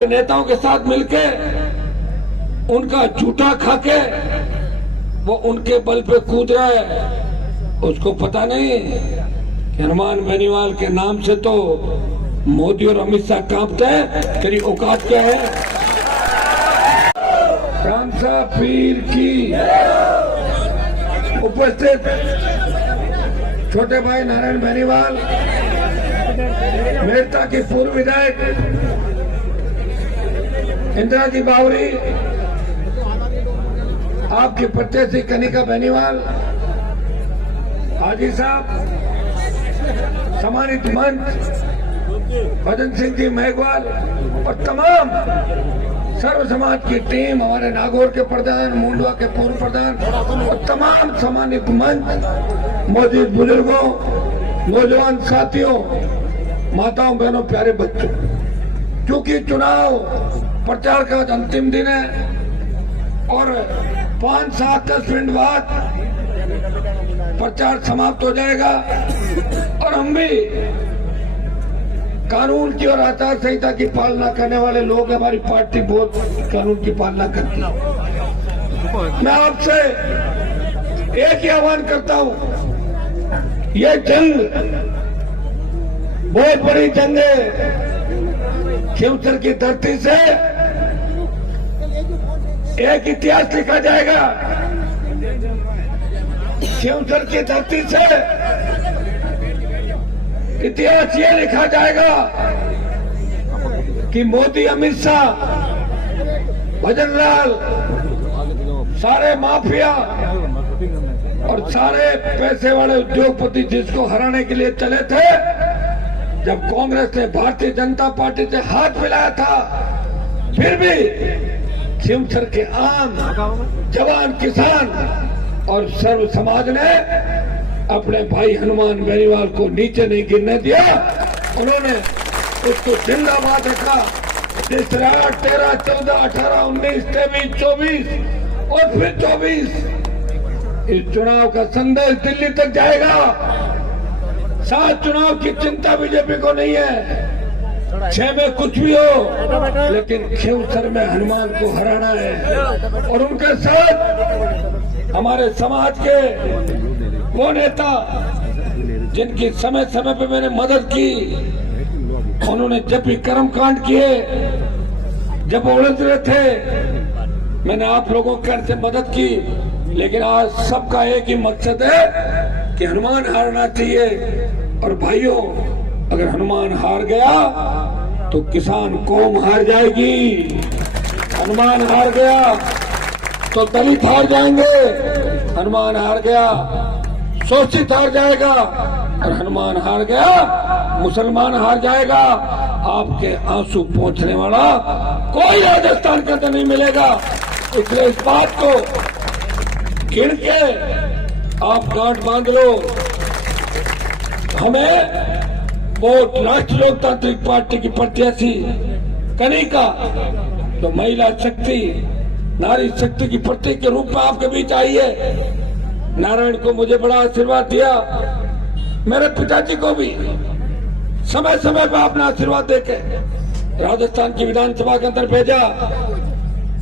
नेताओं के साथ मिलके उनका झूठा खाके वो उनके बल पे कूद रहा है। उसको पता नहीं कि हनुमान बेनीवाल के नाम से तो मोदी और अमित शाह कांपते हैं। तेरी औकात क्या है? रामसा पीर की उपस्थित छोटे भाई नारायण बेनीवाल, मेरता की पूर्व विधायक इंदिरा जी बावरी, आपकी प्रत्याशी कनिका बेनीवाल, हाजी साहब, सम्मानित मंच भजन सिंह जी मेघवाल और तमाम सर्व समाज की टीम, हमारे नागौर के प्रधान, मुंडवा के पूर्व प्रधान और तमाम सम्मानित मंच, मौजूद बुजुर्गों, नौजवान साथियों, माताओं, बहनों, प्यारे बच्चों, क्योंकि चुनाव प्रचार का अंतिम दिन है और 5-7-10 मिनट बाद प्रचार समाप्त हो जाएगा और हम भी कानून की और आचार संहिता की पालना करने वाले लोग, हमारी पार्टी बहुत कानून की पालना करती है। मैं आपसे एक ही आह्वान करता हूं, यह जंग बहुत बड़ी जंग है। खिवसर की धरती से एक इतिहास लिखा जाएगा। खिवसर की धरती से इतिहास ये लिखा जाएगा कि मोदी, अमित शाह, भजनलाल, सारे माफिया और सारे पैसे वाले उद्योगपति जिसको हराने के लिए चले थे, जब कांग्रेस ने भारतीय जनता पार्टी से हाथ मिलाया था, फिर भी खिवसर के आम जवान, किसान और सर्व समाज ने अपने भाई हनुमान बेनीवाल को नीचे नहीं गिरने दिया। उन्होंने उसको जिंदाबाद रखा। 13, 14, 18, 19, 23, 24 और फिर 24 इस चुनाव का संदेश दिल्ली तक जाएगा। 7 चुनाव की चिंता बीजेपी को नहीं है, 6 में कुछ भी हो, लेकिन खिवसर में हनुमान को हराना है। और उनके साथ हमारे समाज के वो नेता जिनकी समय समय पे मैंने मदद की, उन्होंने जब भी कर्मकांड किए, जब उलझ रहे थे, मैंने आप लोगों के से मदद की। लेकिन आज सबका एक ही मकसद है कि हनुमान हारना चाहिए। और भाइयों, अगर हनुमान हार गया तो किसान कौम हार जाएगी। हनुमान हार गया तो दलित हार जाएंगे। हनुमान हार गया, शोषित हार जाएगा। और हनुमान हार गया, मुसलमान हार जाएगा। आपके आंसू पोंछने वाला कोई राजस्थान के अंदर नहीं मिलेगा। इसलिए इस बात को गिन के आप गांठ बांध लो। हमें वोट राष्ट्रीय लोकतांत्रिक पार्टी की प्रत्याशी कनिका, तो महिला शक्ति, नारी शक्ति की प्रतीक के रूप में आपके बीच आई है। नारायण को मुझे बड़ा आशीर्वाद दिया, मेरे पिताजी को भी समय समय पर अपना आशीर्वाद देके राजस्थान की विधानसभा के अंदर भेजा।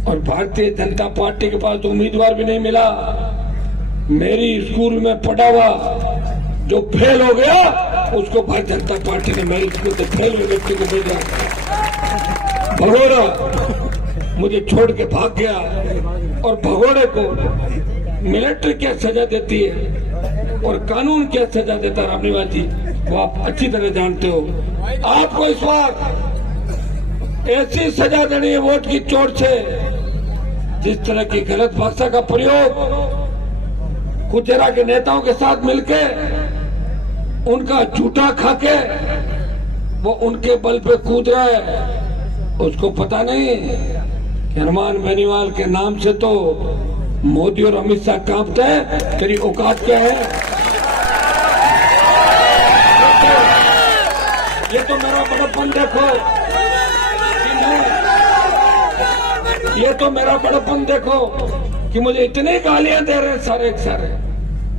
और भारतीय जनता पार्टी के पास तो उम्मीदवार भी नहीं मिला। मेरी स्कूल में पढ़ा हुआ जो फेल हो गया, उसको भारतीय जनता पार्टी ने मेरे स्कूल से फेल हुए व्यक्ति को भेजा। भगोड़ा मुझे छोड़ के भाग गया। और भगोड़े को मिलिट्री क्या सजा देती है और कानून क्या सजा देता है, रामनिवास जी, वो आप अच्छी तरह जानते हो। आपको इस बार ऐसी सजा देनी है वोट की चोट से, जिस तरह की गलत भाषा का प्रयोग कुचेरा के नेताओं के साथ मिलके उनका झूठा खाके वो उनके बल पे कूद रहा है। उसको पता नहीं कि हनुमान बेनीवाल के नाम से तो मोदी और अमित शाह कांपते हैं। तेरी औकात क्या है? ये तो मेरा बड़प्पन देखो, ये तो मेरा बड़प्पन देखो कि मुझे इतनी गालियां दे रहे हैं सारे एक सारे,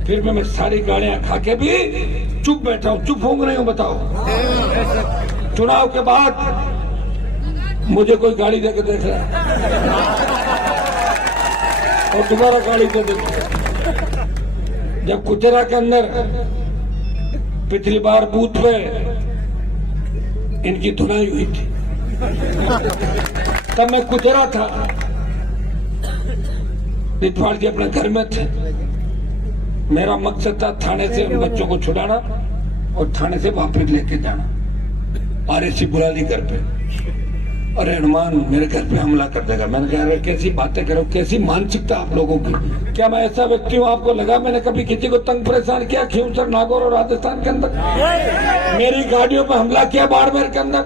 फिर भी मैं सारी गालियां खा के भी चुप बैठा हूं। चुप हो रही हूं, बताओ। चुनाव के बाद मुझे कोई गाड़ी देके देख रहा है और दोबारा गाड़ी दे देते। जब कुचरा के अंदर पिछली बार बूथ पे इनकी धुनाई हुई थी, तब मैं कुचरा था, रितवाड़ जी अपने घर में थे। मेरा मकसद था थाने से उन बच्चों को छुड़ाना और थाने से वापस लेके जाना। आरएसी बुला ली घर पे, अरे हनुमान मेरे घर पे हमला कर देगा। मैंने कहा अरे कैसी बातें करो, कैसी मानसिकता आप लोगों की। क्या मैं ऐसा व्यक्ति हूँ आपको लगा मैंने कभी किसी को तंग परेशान किया? खींवसर, नागौर और राजस्थान के अंदर मेरी गाड़ियों पर हमला किया, बाड़मेर के अंदर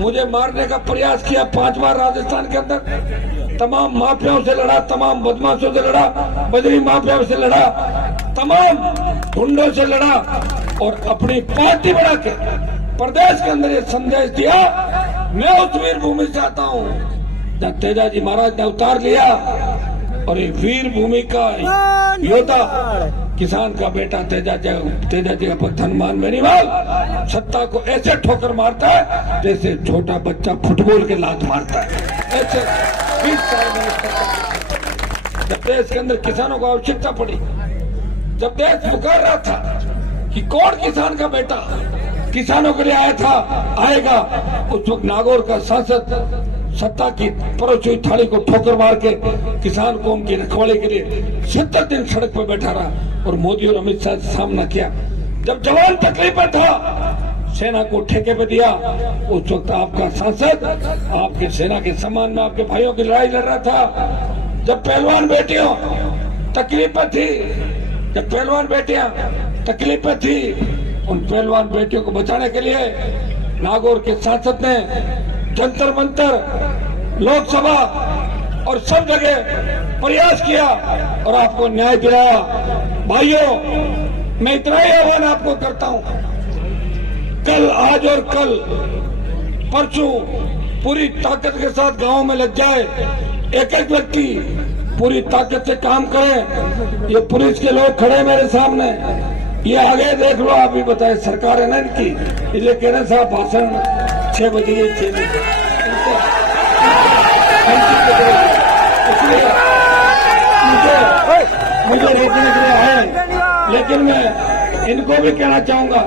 मुझे मारने का प्रयास किया 5 बार राजस्थान के अंदर। तमाम माफियाओं से लड़ा, तमाम बदमाशों से लड़ा, बजरी माफियाओं से लड़ा, तमाम गुंडों से लड़ा और अपनी पार्टी बना के प्रदेश के अंदर ये संदेश दिया मैं उस वीर भूमि से आता हूँ जब तेजाजी महाराज ने अवतार लिया। और ये वीर भूमि का योद्धा किसान का बेटा तेजाजी का पुत्र हनुमान बेनीवाल सत्ता को ऐसे ठोकर मारता है जैसे छोटा बच्चा फुटबॉल के लात मारता है। ऐसे 20 साल में जब देश के अंदर किसानों को आवश्यकता पड़ी, जब देश पुकार रहा था कि कौन किसान का बेटा किसानों के लिए आएगा, उस वक्त नागौर का सांसद सत्ता की परोसी थाली को ठोकर मार के किसान कौम की रखवाली के लिए 70 दिन सड़क पर बैठा रहा और मोदी और अमित शाह से सामना किया। जब जवान तकलीफ में था, सेना को ठेके पे दिया, उस वक्त आपका सांसद आपकी सेना के सम्मान में आपके भाइयों की लड़ाई लड़ रहा था। जब पहलवान बेटियों तकलीफ में थी, जब पहलवान बेटियां तकलीफ में थी, उन पहलवान बेटियों को बचाने के लिए नागौर के सांसद ने जंतर मंतर, लोकसभा और सब जगह प्रयास किया और आपको न्याय दिलाया। भाइयों, मैं इतना ही आह्वान आपको करता हूं, कल, आज और कल, परसों पूरी ताकत के साथ गांव में लग जाए, एक एक व्यक्ति पूरी ताकत से काम करे। ये पुलिस के लोग खड़े मेरे सामने, ये आगे देख लो, आप भी बताए, सरकार है ना इनकी, इसलिए कह रहे साहब भाषण 6 बजे 6 बजे इसलिए मुझे रोकने के लिए आए। लेकिन मैं इनको भी कहना चाहूंगा,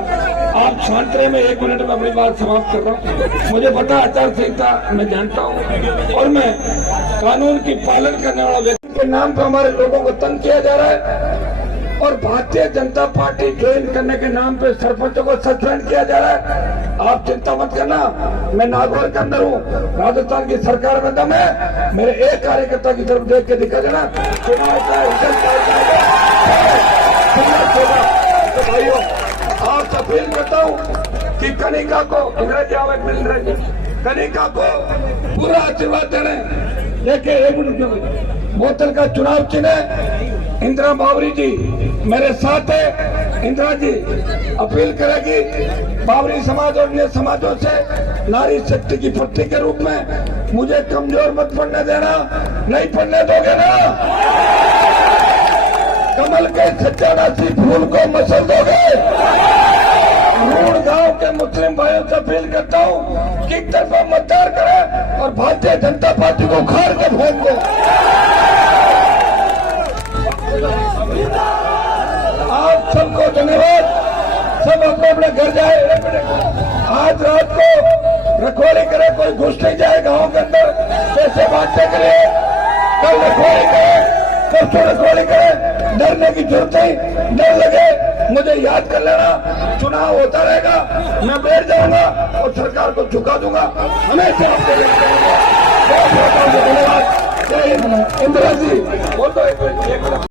आप शांत रहे, मैं 1 मिनट में अपनी बात समाप्त कर रहा हूँ। मुझे पता आचार संहिता मैं जानता हूँ और मैं कानून की पालन करने वाला व्यक्ति के नाम पर हमारे लोगों को तंग किया जा रहा है और भारतीय जनता पार्टी ज्वाइन करने के नाम पे सरपंचों को सस्पेंड किया जा रहा है। आप चिंता मत करना, मैं नागौर के अंदर हूँ, राजस्थान की सरकार में दम है, मेरे एक कार्यकर्ता की तरफ देख के दिखा देना। तो भाइयों, आप अपील करता हूँ कि कनिका को कनिका को पूरा आशीर्वाद देने। देखिए, 1 मिनट, बोतल का चुनाव चिन्ह इंदिरा बावरी जी मेरे साथ है। इंदिरा जी अपील करेगी बावरी समाज और अन्य समाजों से, नारी शक्ति की प्रतीक के रूप में मुझे कमजोर मत पड़ने देना। नहीं पड़ने दोगे ना? कमल के सच्चानासी फूल को मसल दोगे? गांव के मुस्लिम भाइयों से अपील करता हूँ कि एक तरफा मतदान करें और भारतीय जनता पार्टी को उखाड़ के फेंक दो। आप सबको धन्यवाद, सब अपने अपने घर जाए। आज रात को रखवाली करे, कोई घुस नहीं जाए गांव के अंदर पैसे बांटने के लिए। कल रखवाली करे, परसों रखवाली करे, डरने की जरूरत नहीं। डर लगे मुझे याद कर लेना, चुनाव होता रहेगा, मैं बैठ जाऊंगा और सरकार को झुका दूंगा। हमेशा आपको